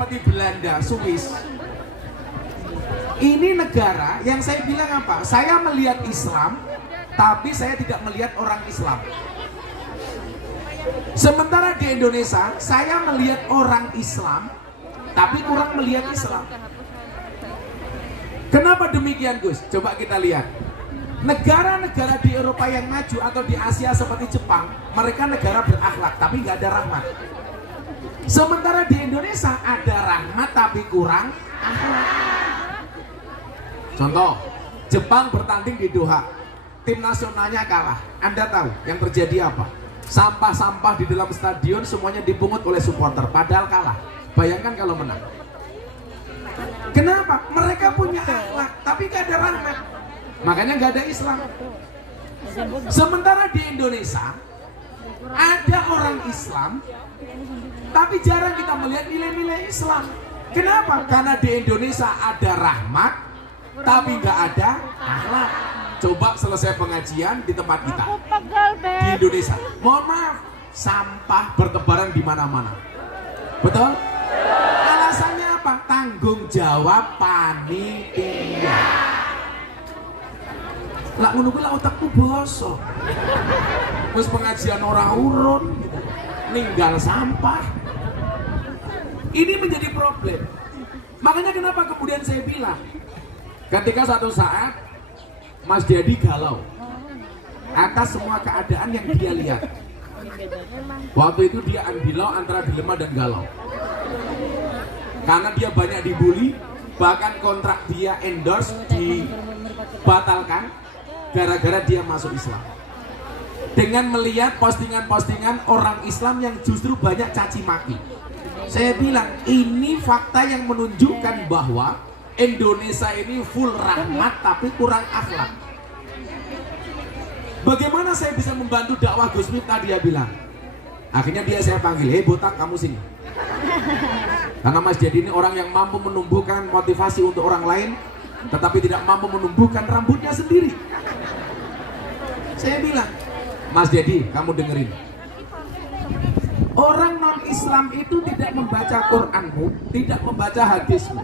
seperti Belanda, Swiss. Ini negara yang saya bilang apa? Saya melihat Islam, tapi saya tidak melihat orang Islam. Sementara di Indonesia, saya melihat orang Islam, tapi kurang melihat Islam. Kenapa demikian, Gus? Coba kita lihat. Negara-negara di Eropa yang maju atau di Asia seperti Jepang, mereka negara berakhlak, tapi nggak ada rahmat. Sementara di Indonesia ada rahmat, tapi kurang akhlak. Contoh, Jepang bertanding di Doha, tim nasionalnya kalah. Anda tahu yang terjadi apa? Sampah-sampah di dalam stadion semuanya dipungut oleh supporter, padahal kalah. Bayangkan kalau menang. Kenapa? Mereka punya akhlak, tapi gak ada rahmat. Makanya gak ada Islam. Sementara di Indonesia ada orang Islam, tapi jarang kita melihat nilai-nilai Islam. Kenapa? Karena di Indonesia ada rahmat, tapi gak ada akhlak. Coba selesai pengajian di tempat kita di Indonesia, mohon maaf, sampah bertebaran di mana-mana. Betul? Alasannya apa? Tanggung jawab panitia. Lah ngono kuwi lah otakku bosok. Wis pengajian ora urun, ninggal sampah. Ini menjadi problem. Makanya kenapa kemudian saya bilang, ketika suatu saat Mas Dedi galau atas semua keadaan yang dia lihat. Waktu itu dia ambilau antara dilema dan galau. Karena dia banyak dibully, bahkan kontrak dia endorse dibatalkan gara-gara dia masuk Islam. Dengan melihat postingan-postingan orang Islam yang justru banyak caci maki. Saya bilang ini fakta yang menunjukkan bahwa Indonesia ini full rahmat tapi kurang akhlak. Bagaimana saya bisa membantu dakwah Gus Miftah, dia bilang. Akhirnya saya panggil, "Hei botak, kamu sini." Karena Mas Dedi ini orang yang mampu menumbuhkan motivasi untuk orang lain, tetapi tidak mampu menumbuhkan rambutnya sendiri. Saya bilang, "Mas Dedi, kamu dengerin. Orang non-Islam itu tidak membaca Quranmu, tidak membaca hadismu,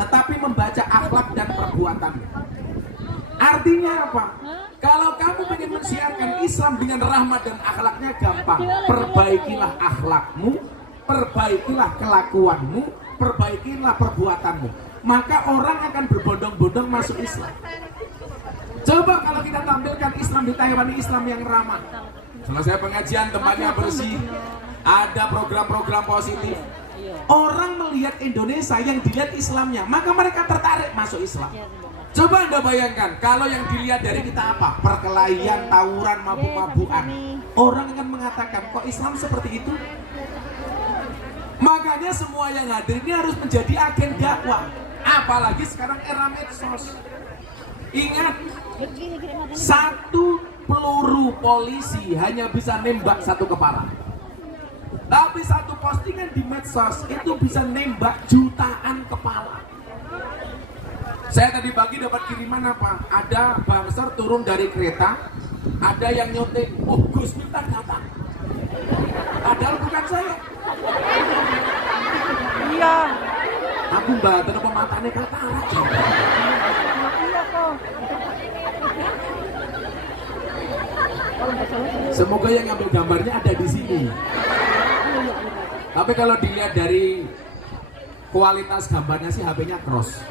tetapi membaca akhlak dan perbuatanmu. Artinya apa? Kalau kamu ingin mensiarkan Islam dengan rahmat dan akhlaknya gampang. Perbaikilah akhlakmu, perbaikilah kelakuanmu, perbaikilah perbuatanmu. Maka orang akan berbondong-bondong masuk Islam. Coba kalau kita tampilkan Islam di Taiwan, Islam yang ramah. Selesai pengajian, tempatnya bersih, ada program-program positif. Orang melihat Indonesia yang dilihat Islamnya, maka mereka tertarik masuk Islam. Coba Anda bayangkan, kalau yang dilihat dari kita apa? Perkelahian, tawuran, mabuk-mabukan. Orang akan mengatakan, kok Islam seperti itu? Makanya semua yang hadir ini harus menjadi agen dakwah. Apalagi sekarang era medsos. Ingat, satu peluru polisi hanya bisa nembak satu kepala. Tapi satu postingan di medsos itu bisa nembak jutaan kepala. Saya tadi pagi dapat kiriman apa? Ada bangser turun dari kereta, ada yang nyoting, "Oh, Gus Miftah datang." Padahal bukan saya. Iya. Aku mbak, kenapa matanya katarak? Iya kok. Semoga yang ngambil gambarnya ada di sini. Tapi kalau dilihat dari kualitas gambarnya sih HP-nya cross.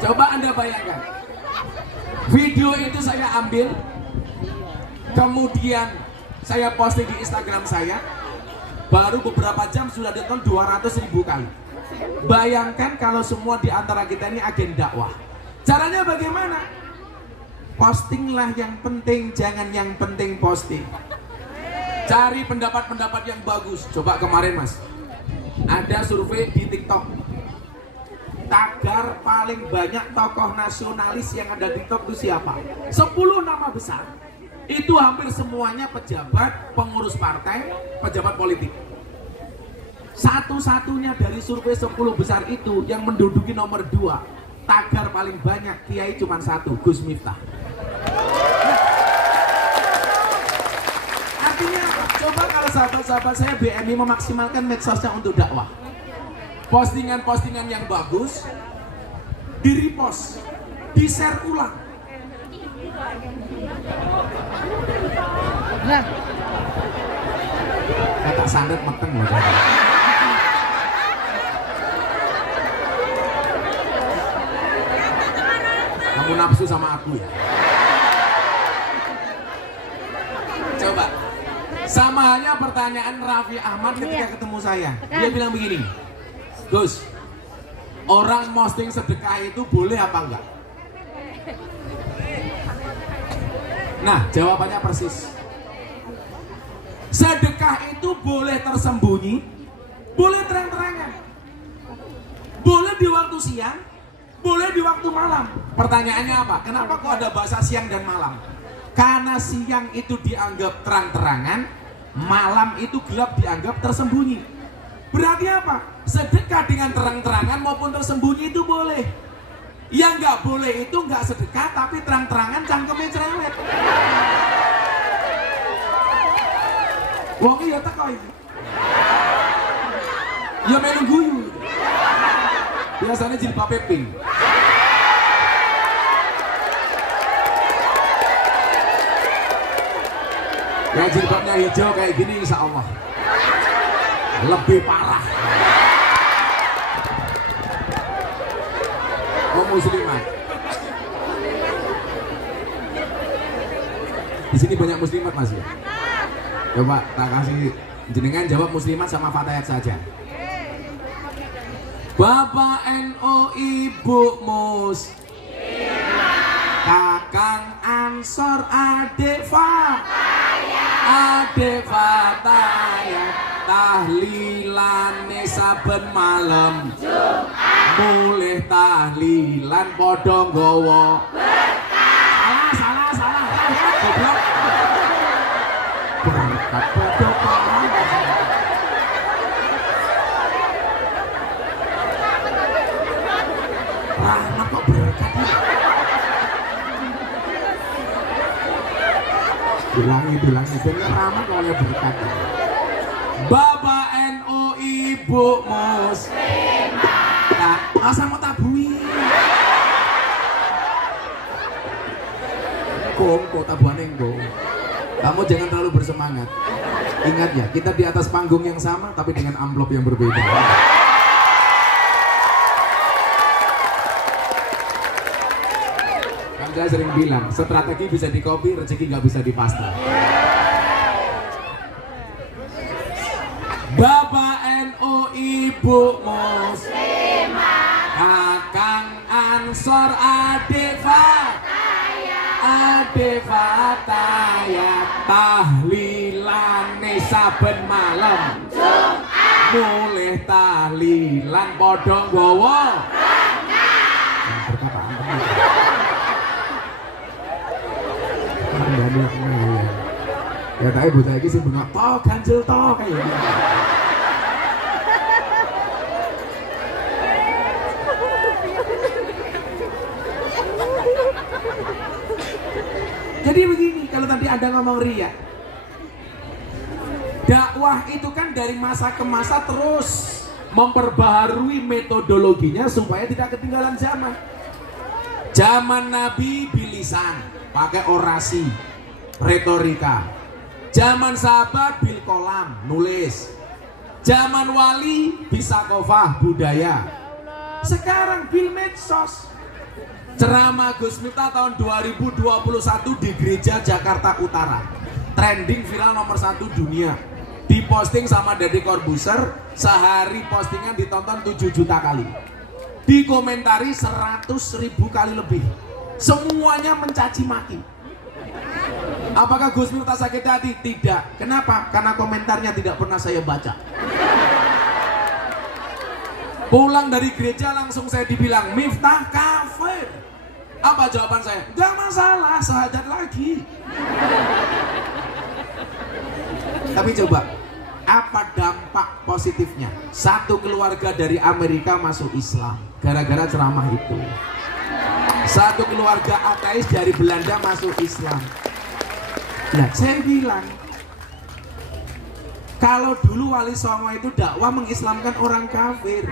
Coba Anda bayangkan, video itu saya ambil, kemudian saya posting di Instagram saya, baru beberapa jam sudah ditonton 200.000 kali. Bayangkan kalau semua di antara kita ini agen dakwah. Caranya bagaimana? Postinglah yang penting, jangan yang penting posting. Cari pendapat-pendapat yang bagus. Coba kemarin Mas, ada survei di TikTok. Tagar paling banyak tokoh nasionalis yang ada di TikTok itu siapa? 10 nama besar. Itu hampir semuanya pejabat, pengurus partai, pejabat politik. Satu-satunya dari survei 10 besar itu yang menduduki nomor 2, tagar paling banyak kiai cuma satu, Gus Miftah. sahabat-sahabat saya BMI memaksimalkan medsosnya untuk dakwah. Postingan-postingan yang bagus di-repost, di-share ulang. Nah, Kata sandet meteng loh. Kamu nafsu sama aku ya? Coba. Sama halnya pertanyaan Raffi Ahmad ketika ketemu saya. Dia bilang begini, Gus, orang posting sedekah itu boleh apa enggak? Nah, jawabannya persis. Sedekah itu boleh tersembunyi, boleh terang-terangan. Boleh di waktu siang, boleh di waktu malam. Pertanyaannya apa? Kenapa kok ada bahasa siang dan malam? Karena siang itu dianggap terang-terangan, malam itu gelap dianggap tersembunyi. Berarti apa? Sedekah dengan terang-terangan maupun tersembunyi itu boleh. Yang nggak boleh itu nggak sedekah tapi terang-terangan cangkemnya cerewet. Wong iya teko iki. Ya melu guyu. Biasanya jilbabe pink. Ya jilbabnya hijau kayak gini insya Allah lebih parah. Oh muslimat. Di sini banyak muslimat Mas ya. Coba tak kasih jenengan jawab muslimat sama fatayat saja. Bapak NU Ibu Mus, Kakang Ansor adik Fataya, tahlilane saben malam Jumat, mulih tahlilan padha nggawa salah goblok berkat padha rahmat kok berkat bilangi bener rahmat kok oleh berkat. Bapak NU Ibu Muslimat, asal mau tabui kok tabuane engko. Kamu jangan terlalu bersemangat. Ingat ya, kita di atas panggung yang sama tapi dengan amplop yang berbeda. Kan saya sering bilang, strategi bisa di-copy, rezeki nggak bisa dipasta. Bapak NU Ibu Muslimat, Kakang Ansor adik Fataya, tahlilane saben malam Jumat, mulih tahlilan padha nggawa ya tapi bocah iki sing bengak to ganjel to kayak gitu. Jadi begini, kalau tadi Anda ngomong riya, dakwah itu kan dari masa ke masa terus memperbaharui metodologinya supaya tidak ketinggalan zaman. Zaman Nabi bilisan, pakai orasi, retorika. Zaman sahabat bil kolam, nulis. Zaman wali bisa kofah, budaya. Sekarang bil medsos. Ceramah Gus Miftah tahun 2021 di Gereja Jakarta Utara, trending viral nomor 1 dunia. Diposting sama Deddy Corbuzier, sehari postingan ditonton 7 juta kali. Dikomentari 100.000 kali lebih. Semuanya mencaci maki. Apakah Gus Miftah sakit hati? Tidak. Kenapa? Karena komentarnya tidak pernah saya baca. Pulang dari gereja langsung saya dibilang Miftah kafir. Apa jawaban saya? Gak masalah, syahadat lagi. Tapi coba, apa dampak positifnya? Satu keluarga dari Amerika masuk Islam gara-gara ceramah itu. Satu keluarga ateis dari Belanda masuk Islam. Nah, saya bilang Kalau dulu Wali Songo itu dakwah mengislamkan orang kafir,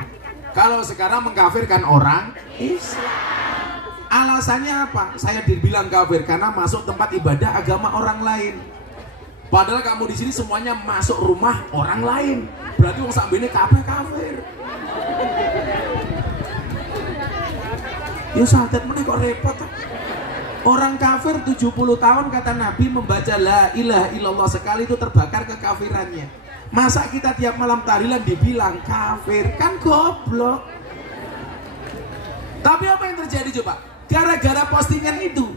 kalau sekarang mengkafirkan orang Islam. Alasannya apa? Saya dibilang kafir karena masuk tempat ibadah agama orang lain. Padahal kamu di sini semuanya masuk rumah orang lain. Berarti wong sak bene kabeh kafir. Ya sahadat meneh kok repot. Orang kafir 70 tahun kata Nabi membaca la ilaha illallah sekali itu terbakar kekafirannya. Masa kita tiap malam tahlilan dibilang kafir? Kan goblok. Tapi apa yang terjadi coba? Gara-gara postingan itu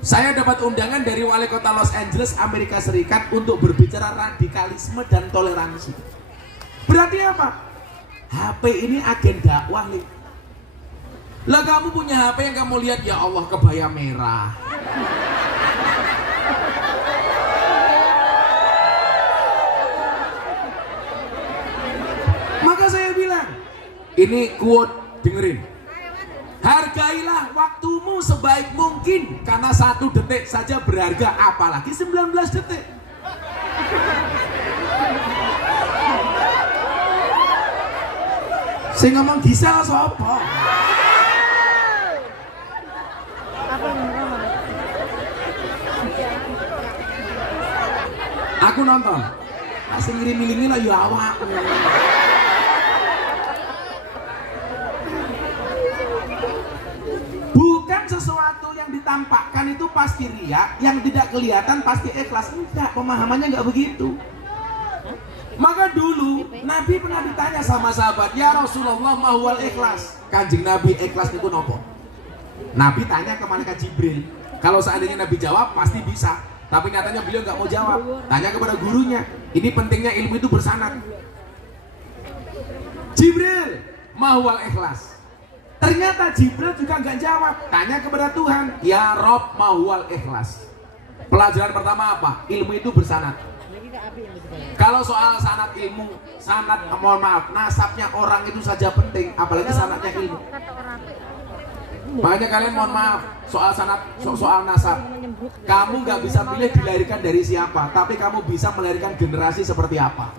saya dapat undangan dari wali kota Los Angeles, Amerika Serikat untuk berbicara radikalisme dan toleransi. Berarti apa? HP ini agen dakwah nih. Lah kamu punya HP yang kamu lihat, ya Allah kebaya merah. Maka saya bilang, ini quote, dengerin. Hargailah waktumu sebaik mungkin, karena 1 detik saja berharga, apalagi 19 detik. Saya ngomong Gisel sopo? Aku nonton. Asing ngirim-ngirim lah ya awak. Bukan sesuatu yang ditampakkan itu pasti riya, yang tidak kelihatan pasti ikhlas. Enggak, pemahamannya enggak begitu. Maka dulu Nabi pernah ditanya sama sahabat, ya Rasulullah mahwal ikhlas. Kanjeng Nabi ikhlas itu nopo? Nabi tanya ke malaikat Jibril. Kalau seandainya Nabi jawab pasti bisa, tapi nyatanya beliau nggak mau jawab. Tanya kepada gurunya. Ini pentingnya ilmu itu bersanad. Jibril mahwal ikhlas. Ternyata Jibril juga nggak jawab. Tanya kepada Tuhan, ya Rob mahwal ikhlas. Pelajaran pertama apa? Ilmu itu bersanad. Kalau soal sanad ilmu, sanad mohon maaf, nasabnya orang itu saja penting, apalagi sanadnya ilmu. Makanya kalian mohon maaf, soal sanad, soal nasab, kamu nggak bisa pilih dilahirkan dari siapa, tapi kamu bisa melahirkan generasi seperti apa.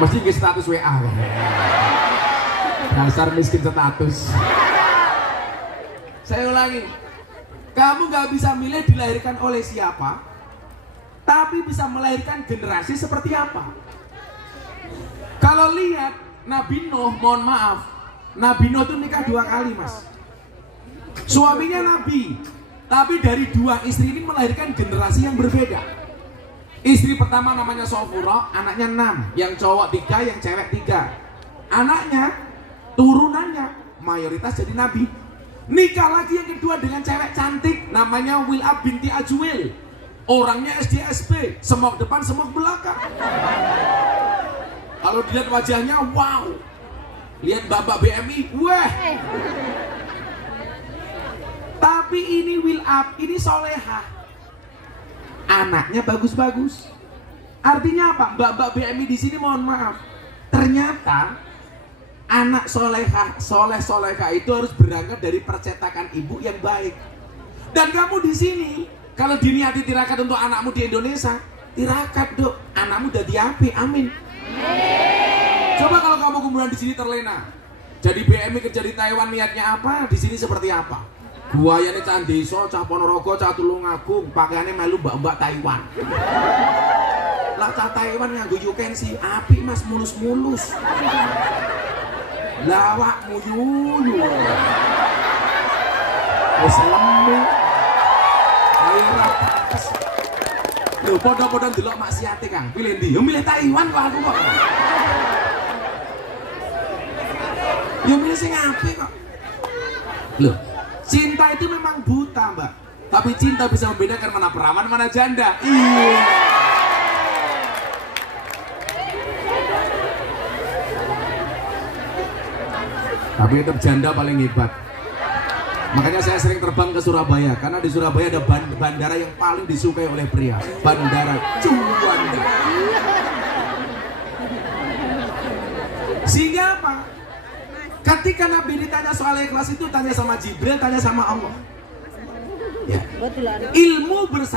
Mesti ke status WA. Dasar miskin status. Saya ulangi, kamu nggak bisa milih dilahirkan oleh siapa, tapi bisa melahirkan generasi seperti apa. Kalau lihat Nabi Nuh, mohon maaf, Nabi Nuh itu nikah 2 kali mas. Suaminya Nabi, tapi dari 2 istri ini melahirkan generasi yang berbeda. Istri pertama namanya Sofura, anaknya 6, yang cowok 3, yang cewek 3. Anaknya, turunannya mayoritas jadi Nabi. Nikah lagi yang kedua dengan cewek cantik, namanya Wil'ab binti Ajwil. Orangnya SDSP, semok depan semok belakang. Kalau dilihat wajahnya, wow. Lihat bapak BMI, wah. Tapi ini Wil'ab, ini solehah. Anaknya bagus-bagus. Artinya apa? Mbak BMI di sini mohon maaf. Ternyata anak solehah, soleh-solehah itu harus berangkat dari percetakan ibu yang baik. Dan kamu di sini, kalau diniati tirakat untuk anakmu di Indonesia, tirakat dok, anakmu udah diapi, amin. Coba kalau kamu kemudian di sini terlena, jadi BMI kerja di Taiwan, niatnya apa? Di sini seperti apa? Buayane cah desa, cah Ponorogo, cah Tulungagung, pakaiannya melu mbak-mbak Taiwan. Lah cah Taiwan nganggo yukensi, api mas mulus-mulus. Lawakmu yuyu. Wis lemu. Ora pantes. Lho padha-padha ndelok maksiate Kang. Pilih ndi? Yo milih Taiwan kok aku kok. Yo milih sing apik kok. Loh, cinta itu memang buta mbak, tapi cinta bisa membedakan mana perawan mana janda. Iya. Tapi tetap janda paling hebat. Makanya saya sering terbang ke Surabaya, karena di Surabaya ada bandara yang paling disukai oleh pria, Bandara Juanda. Sehingga apa? Ketika Nabi ditanya soal ikhlas itu, tanya sama Jibril, tanya sama Allah. Ya. Ilmu bersama.